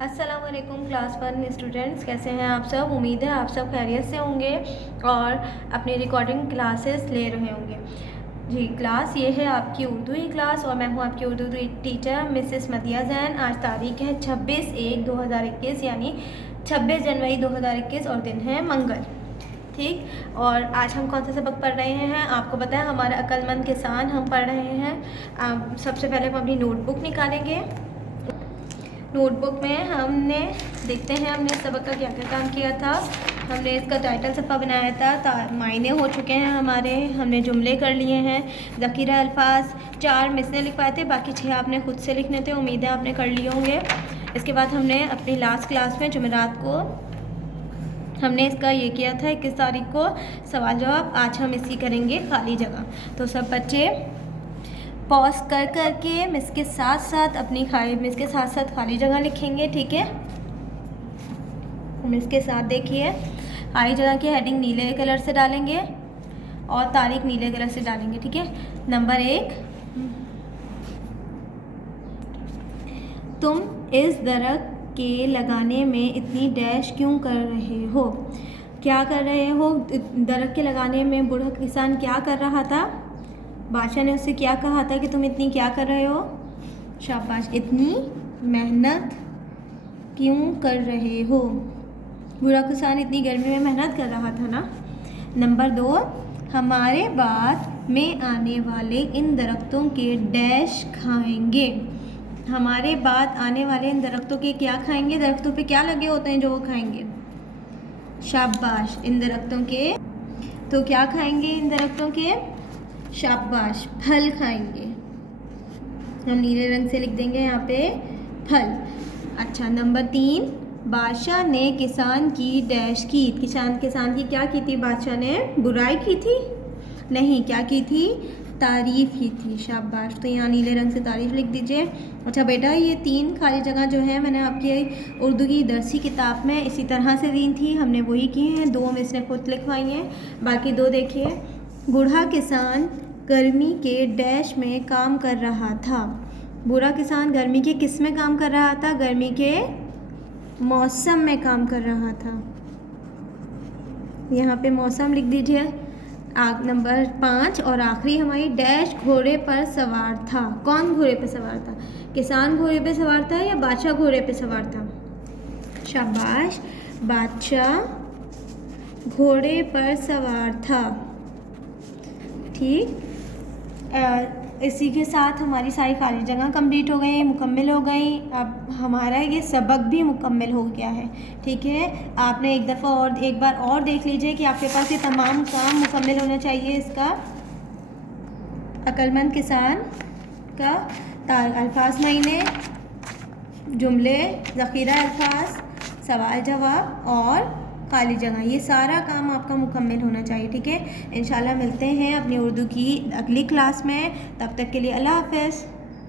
अस्सलाम वालेकुम class 1 students, कैसे हैं आप सब। उम्मीद है आप सब खैरियत से होंगे और अपनी रिकॉर्डिंग क्लासेस ले रहे होंगे। जी, क्लास ये है आपकी उर्दू की क्लास और मैं हूँ आपकी उर्दू टीचर मिसेस मदिया जैन। आज तारीख है 26/1/2021 यानी 26 जनवरी 2021 और दिन है मंगल। ठीक, और आज हम कौन सा सबक पढ़ रहे हैं आपको पता है, हमारा अक्लमंद किसान हम पढ़ रहे हैं। सबसे पहले हम अपनी नोटबुक निकालेंगे। नोटबुक में हमने देखते हैं हमने सबक का क्या क्या काम किया था। हमने इसका टाइटल सफ़ा बनाया था, मायने हो चुके हैं हमारे, हमने जुमले कर लिए हैं, ज़ख़ीरा अल्फाज 4 मिस ने लिखवाए थे, बाकी 6 आपने खुद से लिखने थे। उम्मीद है आपने कर लिए होंगे। इसके बाद हमने अपनी लास्ट क्लास में जुमेरात को हमने इसका ये किया था 21 तारीख को सवाल जवाब। आज हम इसी करेंगे खाली जगह। तो सब बच्चे पॉज कर करके मिस के साथ साथ खाली जगह लिखेंगे, ठीक है। मिस के साथ देखिए, खाली जगह की हेडिंग नीले कलर से डालेंगे और तारीख नीले कलर से डालेंगे, ठीक है। नंबर 1, तुम इस दरख्त के लगाने में इतनी डैश क्यों कर रहे हो। क्या कर रहे हो, दरख्त के लगाने में बूढ़ा किसान क्या कर रहा था। बादशाह ने उससे क्या कहा था कि तुम इतनी क्या कर रहे हो। शाबाश, इतनी मेहनत क्यों कर रहे हो। बूढ़ा किसान इतनी गर्मी में मेहनत कर रहा था ना। नंबर 2, हमारे बाद में आने वाले इन दरख्तों के डैश खाएंगे। हमारे बाद आने वाले इन दरख्तों के क्या खाएंगे, दरख्तों पे क्या लगे होते हैं जो वो खाएंगे। शाबाश, इन दरख्तों के तो क्या खाएंगे, इन दरख्तों के शाबाश फल खाएंगे। हम नीले रंग से लिख देंगे यहाँ पे फल। अच्छा, नंबर 3, बादशाह ने किसान की डैश की। किसान की क्या की थी, बादशाह ने बुराई की थी नहीं, क्या की थी, तारीफ़ की थी। शाबाश, तो यहाँ नीले रंग से तारीफ़ लिख दीजिए। अच्छा बेटा, ये 3 खाली जगह जो है मैंने आपकी उर्दू की दरसी किताब में इसी तरह से दी थी, हमने वही की हैं। 2 में इसने खुद लिखवाई हैं, बाकी 2 देखिए। बूढ़ा किसान गर्मी के डैश में काम कर रहा था। बूढ़ा किसान गर्मी के किस में काम कर रहा था, गर्मी के मौसम में काम कर रहा था। यहाँ पे मौसम लिख दीजिए। नंबर 5 और आखिरी हमारी डैश घोड़े पर सवार था। कौन घोड़े पर सवार था, किसान घोड़े पर सवार था या बादशाह घोड़े पर सवार था। शाबाश, बादशाह घोड़े पर सवार था। ठीक, इसी के साथ हमारी सारी खाली जगह कंप्लीट हो गई, मुकम्मल हो गई। अब हमारा ये सबक भी मुकम्मल हो गया है, ठीक है। आपने एक बार और देख लीजिए कि आपके पास ये तमाम काम मुकम्मल होना चाहिए। इसका अक्लमंद किसान का अल्फाज मायने, जुमले, ज़ख़ीरा अल्फाज, सवाल जवाब और खाली जगह, ये सारा काम आपका मुकम्मल होना चाहिए, ठीक है। इंशाल्लाह मिलते हैं अपनी उर्दू की अगली क्लास में। तब तक के लिए अल्लाह हाफ़िज़।